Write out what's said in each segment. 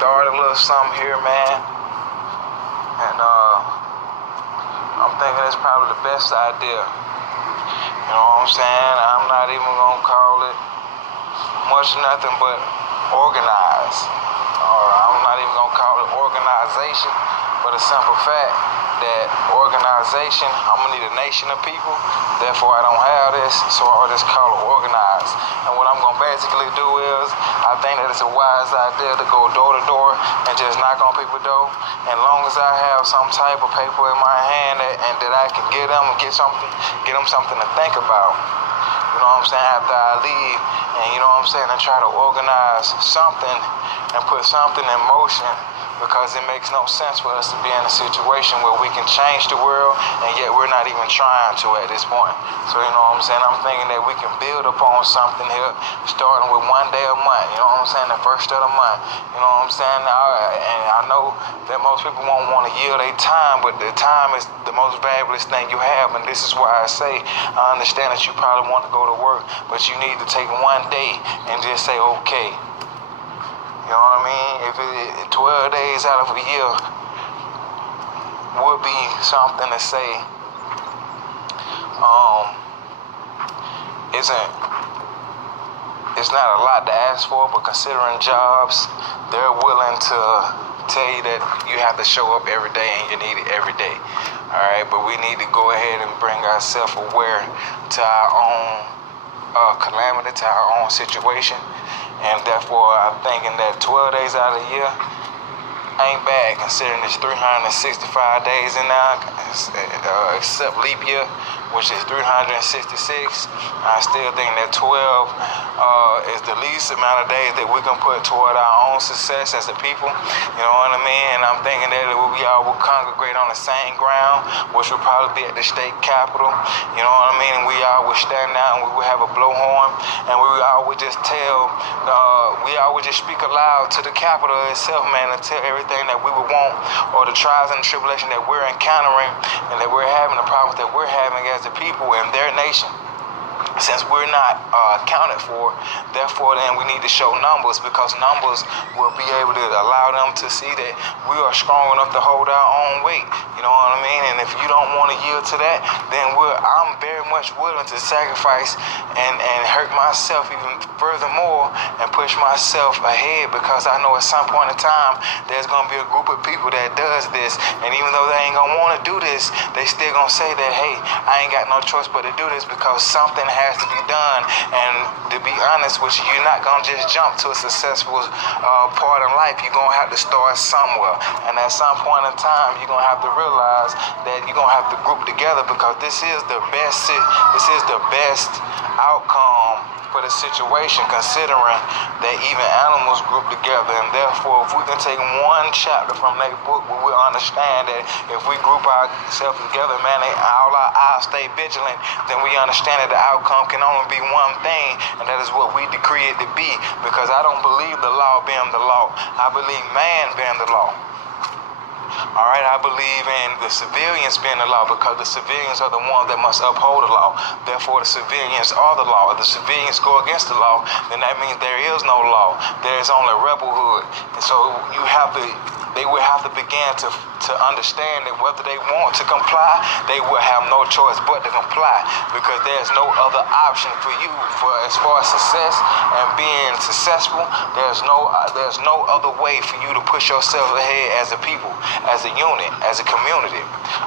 start a little something here, man. And I'm thinking it's probably the best idea. You know what I'm saying? I'm not even gonna call it much nothing but organized. Or I'm not even gonna call it organization, but a simple fact that organization, I'm gonna need a nation of people, therefore I don't have this, so I'll just call it organized. And what I'm gonna basically do is, I think that it's a wise idea to go door to door and just knock on people's door. And long as I have some type of paper in my hand and that I can get them something to think about. You know what I'm saying, after I leave, and you know what I'm saying, and try to organize something and put something in motion, because it makes no sense for us to be in a situation where we can change the world and yet we're not even trying to at this point. So you know what I'm saying, I'm thinking that we can build upon something here, starting with one day a month, you know what I'm saying, the first of the month, you know what I'm saying. And I know that most people won't want to yield their time, but the time is the most valuable thing you have. And this is why I say, I understand that you probably want to go to work, but you need to take one day and just say, okay. You know what I mean? If 12 days out of a year would be something to say, it's not a lot to ask for, but considering jobs, they're willing to tell you that you have to show up every day and you need it every day. All right, but we need to go ahead and bring ourselves aware to our own calamity, to our own situation. And therefore, I'm thinking that 12 days out of the year ain't bad, considering there's 365 days in there, except leap year, which is 366. I still think that 12 is the least amount of days that we can put toward our own success as a people. You know what I mean? And I'm thinking that we all will congregate on the same ground, which will probably be at the state capitol. You know what I mean? And we all would stand out and we would have a blowhorn, and we all would just we all would just speak aloud to the capitol itself, man, and tell everything that we would want, or the trials and the tribulation that we're encountering and that we're having, the problems that we're having as a people in their nation. Since we're not accounted for, therefore then we need to show numbers, because numbers will be able to allow them to see that we are strong enough to hold our own weight. You know what I mean? And if you don't want to yield to that, then I'm very much willing to sacrifice and hurt myself even furthermore and push myself ahead, because I know at some point in time there's going to be a group of people that does this, and even though they ain't going to want to do this, they still going to say that, hey, I ain't got no choice but to do this, because something has to be done. And to be honest with you, you're not going to just jump to a successful part in life. You're going to have to start somewhere, and at some point in time you're going to have to realize that you're going to have to group together, because this is the best outcome for the situation, considering that even animals group together. And therefore, if we can take one chapter from that book, we will understand that if we group ourselves together, man, all our eyes stay vigilant, then we understand that the outcome can only be one thing, and that is what we decree it to be. Because I don't believe the law being the law. I believe man being the law. Alright, I believe in the civilians being the law, because the civilians are the ones that must uphold the law. Therefore, the civilians are the law. If the civilians go against the law, then that means there is no law. There is only rebelhood. And so they will have to begin to understand that whether they want to comply, they will have no choice but to comply, because there's no other option for you for as far as success and being successful. There's no other way for you to push yourself ahead as a people, as a unit, as a community.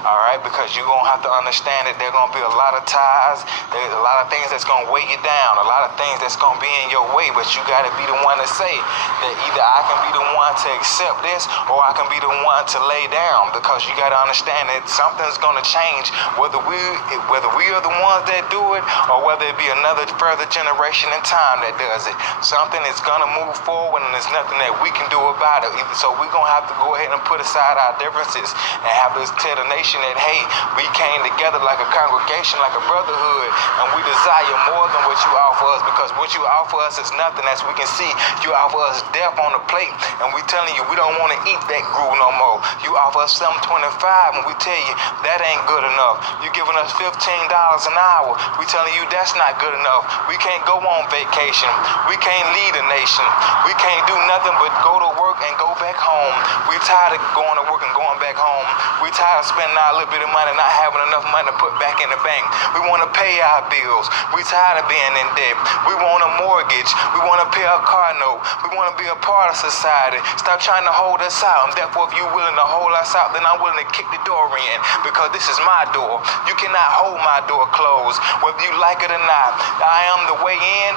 All right, because you're gonna have to understand that there's gonna be a lot of ties, there's a lot of things that's gonna weigh you down, a lot of things that's gonna be in your way, but you gotta be the one to say that either I can be the one to accept this, or I can be the one to lay down, because you got to understand that something's going to change, whether we are the ones that do it, or whether it be another further generation in time that does it. Something is going to move forward, and there's nothing that we can do about it. So we're going to have to go ahead and put aside our differences and have to tell the nation that, hey, we came together like a congregation, like a brotherhood, and we desire more than what you offer us, because what you offer us is nothing. As we can see, you offer us death on the plate, and we telling you we don't want to eat that gruel no more. You offer offer us $7.25 and we tell you that ain't good enough. You giving us $15 an hour. We telling you that's not good enough. We can't go on vacation. We can't lead a nation. We can't do nothing but go to work and go back home. We tired of going to work and going back home. We tired of spending our little bit of money, not having enough money to put back in the bank. We want to pay our bills. We tired of being in debt. We want a mortgage. We want to pay a car note. We want to be a part of society. Stop trying to hold us out. And therefore, if you're willing to hold us out, then I'm willing to kick the door in, because this is my door. You cannot hold my door closed, whether you like it or not. I am the way in,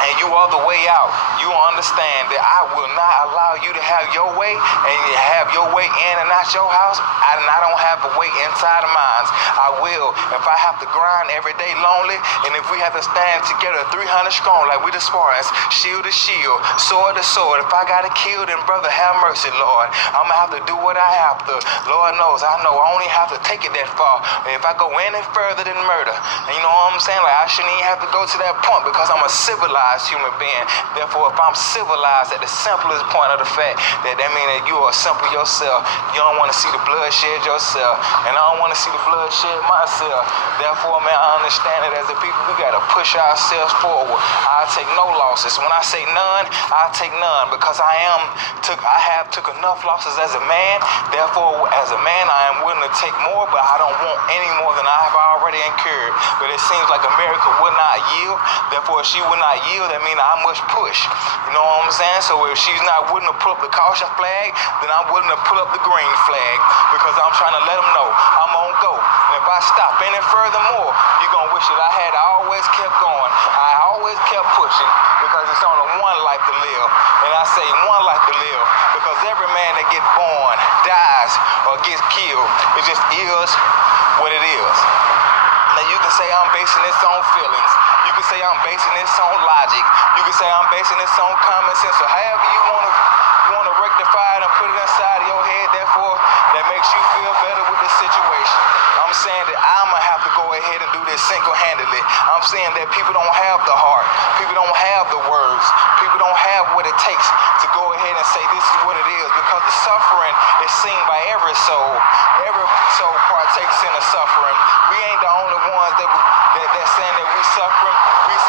and you are the way out. You understand that I will not allow you to have your way and you have your way in and out your house, and I don't have a way inside of mine. I will, if I have to grind every day lonely, and if we have to stand together 300 strong like we the Spartans, shield to shield, sword to sword. If I got to kill, then brother, have mercy, Lord. I'm going to have to do what I have to. Lord knows, I know I only have to take it that far. If I go any further than murder, and you know what I'm saying? Like, I shouldn't even have to go to that point, because I'm a civilized human being. Therefore, if I'm civilized at the simplest point of the fact, that means that you are simple yourself. You don't want to see the bloodshed yourself, and I don't want to see the bloodshed myself. Therefore, man, I understand that as a people, we got to push ourselves forward. I'll take no losses. When I say none, I'll take none, because I have took enough losses as a man. Therefore, as a man, I am willing to take more, but I don't want any more than I have already incurred. But it seems like America would not yield. Therefore, if she would not yield, that means I must push. You know what I'm saying? So if she's not willing to pull up the caution flag, then I'm willing to pull up the green flag, because I'm trying to let them know I'm on go. And if I stop any furthermore, you're going to wish that I had always kept going. I always kept pushing, because it's only one life to live. And I say one life to live, because every man that gets born, dies, or gets killed, it just is what it is. Now you can say I'm basing this on feelings. You can say I'm basing this on logic. You can say I'm basing this on common sense. So however you want to rectify it and put it inside of your head, therefore, that makes you feel better with the situation. I'm saying that I'm going to have to go ahead and do this single-handedly. I'm saying that people don't have the heart. People don't have the words. People don't have what it takes to go ahead and say this is what it is, because the suffering is seen by every soul. Every soul partakes in the suffering. We ain't the only ones that saying that we suffering.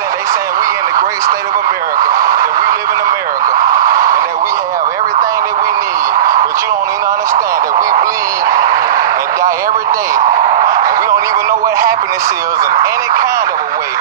They saying we in the great state of America, that we live in America, and that we have everything that we need. But you don't even understand that we bleed and die every day. And we don't even know what happiness is in any kind of a way.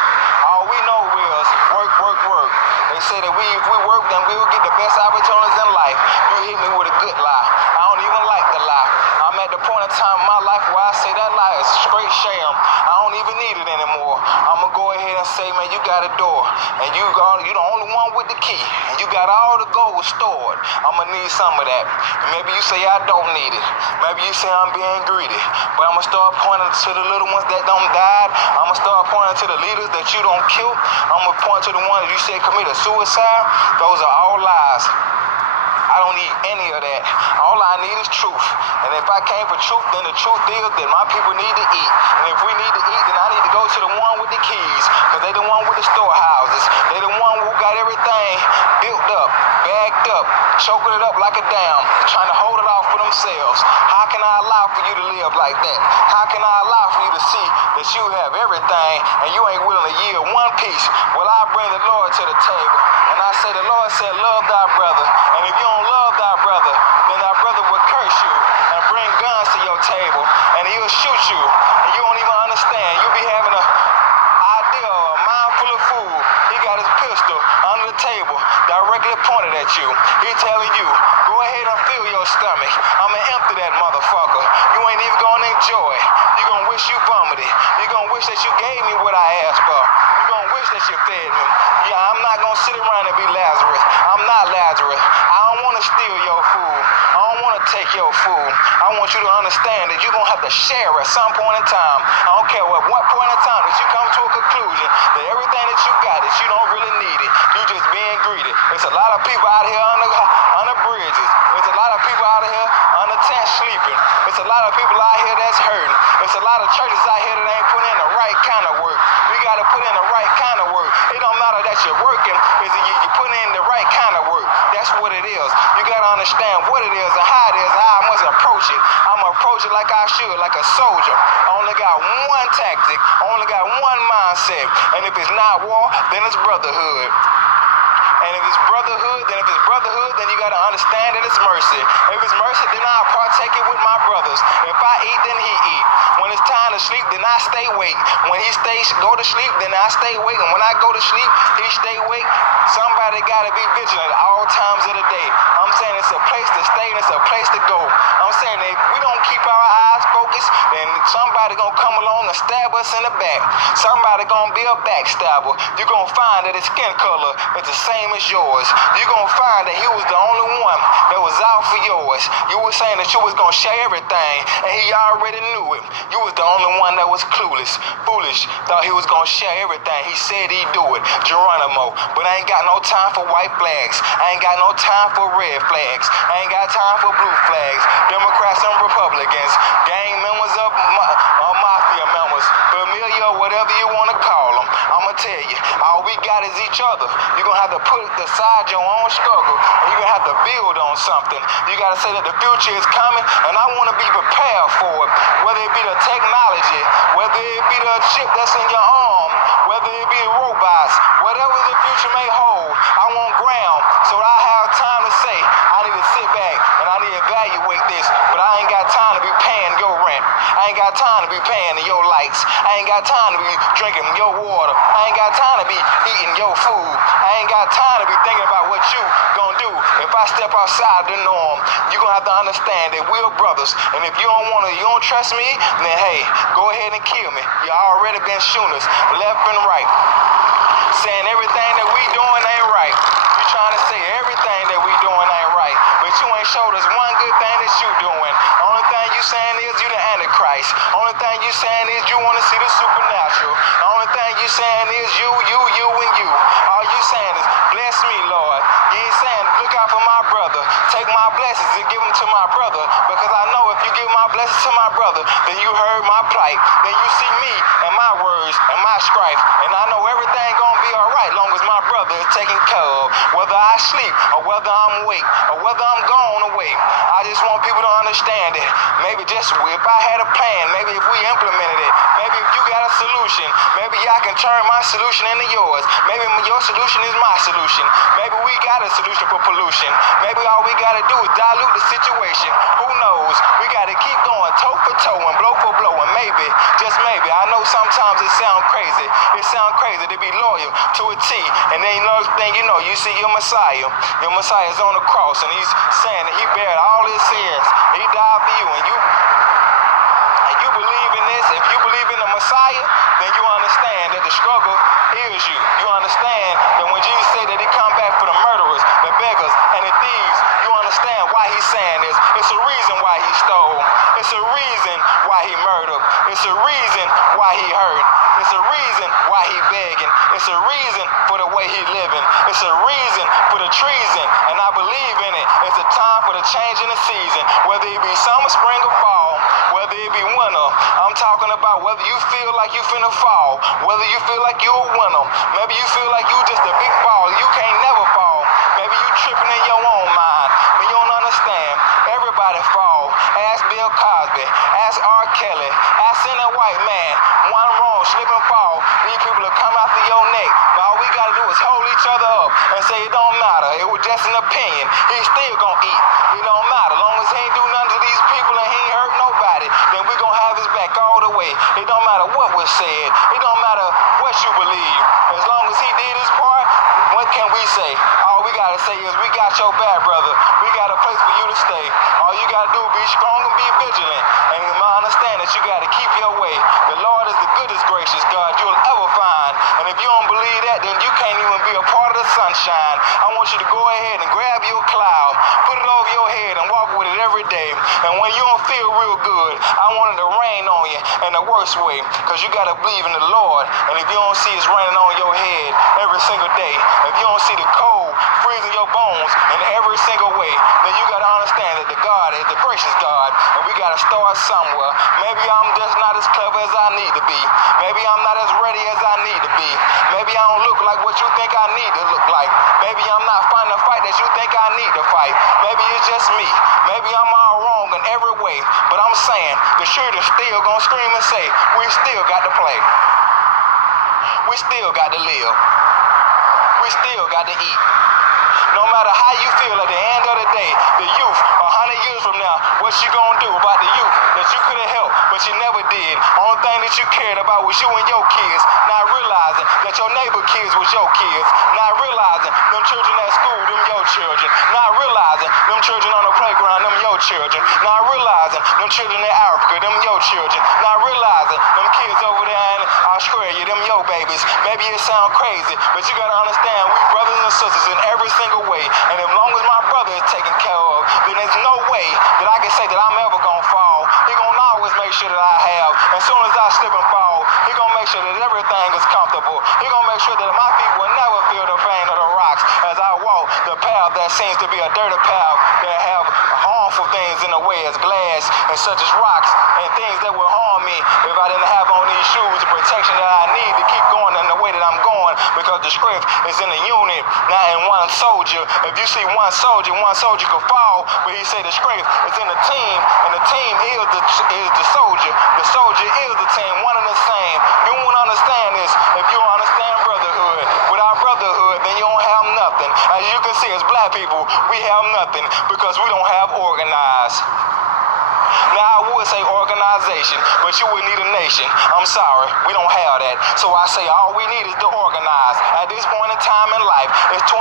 All we know is work, work, work. They say that if we work, then we will get the best opportunities in life. You hit me with a good lie. I don't even like the lie. I'm at the point in time in my life where I say that lie is straight sham. I don't even need it anymore. I'm going to go ahead and say, man, you got a door, and you're the only one with the key, and you got all the gold stored. I'm going to need some of that. And maybe you say I don't need it. Maybe you say I'm being greedy. But I'm going to start pointing to the little ones that don't died. I'm going to start pointing to the leaders that you don't kill. I'm going to point to the ones that you say committed suicide. Those are all lies. I don't need any of that. All I need is truth. And if I came for truth, then the truth is that my people need to eat. And if we need to eat, then I need to go to the one with the keys, because they the one with the storehouses. They the one who got everything built up, bagged up, choking it up like a dam, trying to hold it off for themselves. How can I allow for you to live like that? How can I allow for you to see that you have everything and you ain't willing to yield one piece? Well, I bring the Lord to the table. And I say, the Lord said, love thy brother. And if you don't love thy brother, then thy brother will curse you and bring guns to your table, and he'll shoot you, and you don't even understand. You'll be having an idea of a mind full of food. He got his pistol under the table, directly pointed at you. He telling you, go ahead and fill your stomach. I'm going to empty that motherfucker. You ain't even going to enjoy it. You're going to wish you vomited. You're going to wish that you gave me what I asked for. You're going to wish that you fed me. Yeah, I'm not going to sit around and be Lazarus. I'm not Lazarus. I don't want to steal your food. I don't want to take your food. I want you to understand that you're going to have to share at some point in time. I don't care what point in time that you come to a conclusion that everything that you got, that you don't really need it. You just being greedy. There's a lot of people out here under bridges. There's a lot of people out here under tent sleeping. It's a lot of people out here that's hurting. It's a lot of churches out here that ain't putting in the right kind of work. We got to put in the right kind of work. It don't matter that you're working, is you put in the right kind of work. That's what it is. You got to understand what it is and how it is and how I must approach it. I'm going to approach it like I should, like a soldier. I only got one tactic. I only got one mindset. And if it's not war, then it's brotherhood. And if it's brotherhood, then you got to understand that it's mercy. If it's mercy, then I'll partake it with my brothers. If I eat, then he eat. When it's time to sleep, then I stay awake. When he go to sleep, then I stay awake. And when I go to sleep, he stay awake. Somebody got to be vigilant at all times of the day. I'm saying it's a place to stay and it's a place to go. I'm saying if we don't keep our eyes focused, then somebody going to come along and stab us in the back. Somebody going to be a backstabber. You're going to find that his skin color is the same as yours. You're going to find that he was the only one that was out for yours. You were saying that you was going to share everything, and he already knew it. You was the only one that was clueless, foolish, thought he was going to share everything. He said he'd do it, Geronimo. But I ain't got no time for white flags. I ain't got no time for red flags. I ain't got time for blue flags. Democrats and Republicans, gang members of mafia members, familiar, whatever you want to call them. I'm going to tell you, all we got is each other. You're going to have to put aside your own struggle, and you're going to have to build on something. You got to say that the future is coming, and I want to be prepared for it, whether it be the technology, whether it be the chip that's in your arm, whether it be the robots, whatever the future may hold. I want ground so that I have time to say, I need to sit back and I need to evaluate this, but I ain't got time to be paying your rent. I ain't got time to be paying your lights. I ain't got time to be drinking your water. I ain't got time to be eating your food. I ain't got time to be thinking about what you gonna do if I step outside the norm. You gonna have to understand that we're brothers, and if you don't trust me, then hey, go ahead and kill me. You already been shooting us left and right, saying everything that we doing ain't right. You trying to say everything that we doing ain't right, but you ain't showed us one good thing that you doing. Only thing you saying is you the Antichrist. Only thing you saying is you want to see the supernatural. The only thing you saying is you, and you. All you saying is bless me, Lord. You ain't saying look out for my brother. Take my blessings and give them to my brother, because I know if you give my blessings to my brother, then you heard my plight. Then you see me and my words and my strife, and I know everything gonna be all right long as my brother is taken care of, whether I sleep or whether I'm awake or whether I'm gone away. I just want people to understand it. Maybe just if I had a plan, maybe if we implemented it, maybe if you got a solution, maybe I can turn my solution into yours. Maybe your solution is my solution. Maybe we got a solution for pollution. Maybe all we got to do is dilute the situation. Who knows? We got to keep going toe for toe and blow for blow, and maybe, just maybe, I know sometimes it sounds crazy. It sounds crazy to be loyal to a T, and then another thing you know, you see your Messiah. Your Messiah is on the cross, and he's saying that he bared all his sins. He died for you, and you believe in this. If you believe in the Messiah, then you understand that the struggle is you. You understand that when Jesus said that he come back for the murderers, the beggars, and the thieves, you understand why he's saying this. It's a reason why he stole. It's a reason why he murdered. It's a reason why he hurt. It's a reason why he begging. It's a reason for the way he living. It's a reason for the treason, and I believe in it. It's a time for the change in the season, whether it be summer, spring, or fall, whether it be winter. I'm talking about whether you feel like you finna fall, whether you feel like you a winner. Maybe you feel like you just a big ball. You can't never fall. Maybe you tripping in your own mind, but you don't understand. Everybody fall. Ask Bill Cosby. Ask R. Kelly. Ask any white man. One wrong, slip and fall. These people will come after your neck. But all we gotta do is hold each other up and say it don't matter. It was just an opinion. He's still gonna eat. It don't matter. Long as he ain't do nothing to these people and he ain't hurt nobody, then we gonna have his back all the way. It don't matter what was said. It don't matter what you believe. As long as he did his part, what can we say? All we gotta say is we got your back, brother. We got a place for you to stay. All you gotta do is be strong and be vigilant. And understand that you gotta keep your way. The Lord is the goodest, gracious God you'll ever find. And if you don't believe that, then you can't even be a part of the sunshine. I want you to go ahead and grab your cloud, put it over your head, and walk with it every day. And when you don't feel real good, I want it to rain on you in the worst way, because you gotta believe in the Lord. And if you don't see it's raining on your head every single day, if you don't see the cold freezing your bones in every single way, then you got to understand that the God is the gracious God, and we got to start somewhere. Maybe I'm just not as clever as I need to be. Maybe I'm not as ready as I need to be. Maybe I don't look like what you think I need to look like. Maybe I'm not fighting the fight that you think I need to fight. Maybe it's just me. Maybe I'm all wrong in every way, but I'm saying the shooter's still gonna scream and say, we still got to play. We still got to live. We still got to eat. No matter how you feel, at the end of the day, the youth, 100 years from now, what you gonna do about the youth that you could have helped, but you never did? Only thing that you cared about was you and your kids, not realizing that your neighbor kids was your kids, not realizing them children at school, them your children, not realizing them children on the playground, them your children, not realizing them children in Africa, them your children, not realizing them kids over there in Australia, them your babies. Maybe it sound crazy, but you gotta understand, we brothers and sisters in every single way, and as long as my brother is taken care of, then there's no way that I can say that I'm ever gonna fall. He gonna always make sure that I have. As soon as I slip and fall, he gonna make sure that everything is comfortable. He gonna make sure that my feet will never feel the pain of the rocks as I walk the path that seems to be a dirty path that have harmful things in the way as glass and such as rocks and things that will harm me if I didn't have on these shoes, the protection that I need to keep going in the way that I'm going, because the strength is in the unit, not in one soldier. If you see one soldier could fall, but he said the strength is in the team, and the team is the soldier. The soldier is the team, one and the same. You won't understand this if you don't understand brotherhood. Without brotherhood, then you don't have nothing. As you can see, as black people, we have nothing because we don't have organized. Now, I would say organization, but you would need a nation. I'm sorry, we don't have that. So I say all we need is to organize. At this point in time in life, it's 2019.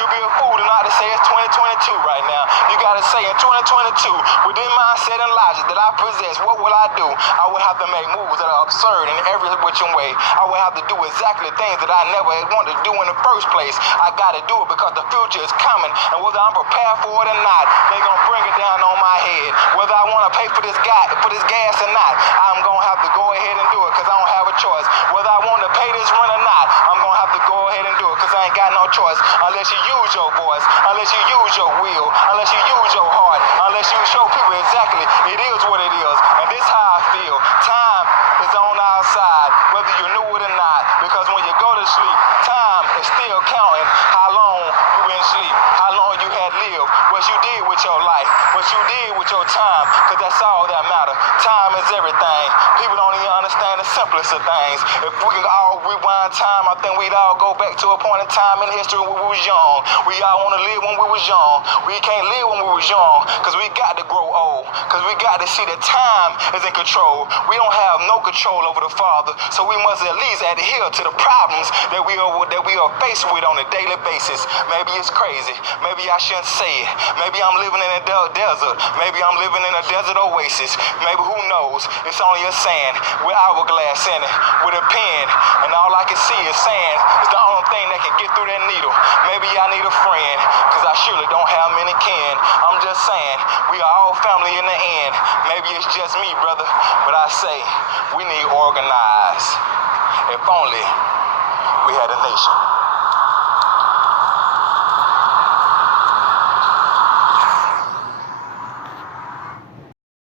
You'd be a fool to not to say it's 2022 right now. You got to say in 2022, with this mindset and logic that I possess, what will I do? I would have to make moves that are absurd in every which way. I would have to do exactly the things that I never wanted to do in the first place. I got to do it because the future is coming, and whether I'm prepared for it or not, they're going to bring it down on my head. Whether I want to pay for this gas or not, I'm going to have to go ahead and do it because I don't have a choice. Whether I want to pay this rent or not, I'm going to have to go ahead and do it because I ain't got no choice unless you use your voice, unless you use your will, unless you use your heart, unless you show people exactly it is what it is. And this is how I feel. Time is on our side, whether you knew it or not, because when you go to sleep, time is still counting how long you been asleep, how long you had lived, what you did with your life, what you did with your time, because that's all that matters. Time is everything. People don't even understand the simplest of things. If we could all rewind time, I think we'd all go back to a point in time in history when we was young. We all want to live when we was young. We can't live when we was young because we got to grow old, because we got to see that time is in control. We don't have no control over the Father, so we must at least adhere to the problems that we are faced with on a daily basis. Maybe it's crazy. Maybe I shouldn't say it. Maybe I'm living in a desert. Maybe I'm living in a desert oasis. Maybe who knows? It's only a sand with hourglass in it, with a pen, and all I can see is sand. It's the only thing that can get through that needle. Maybe I need a friend, because I surely don't have many kin. I'm just saying, we are all family in the end. Maybe it's just me, brother, but I say, we need organized. If only we had a nation.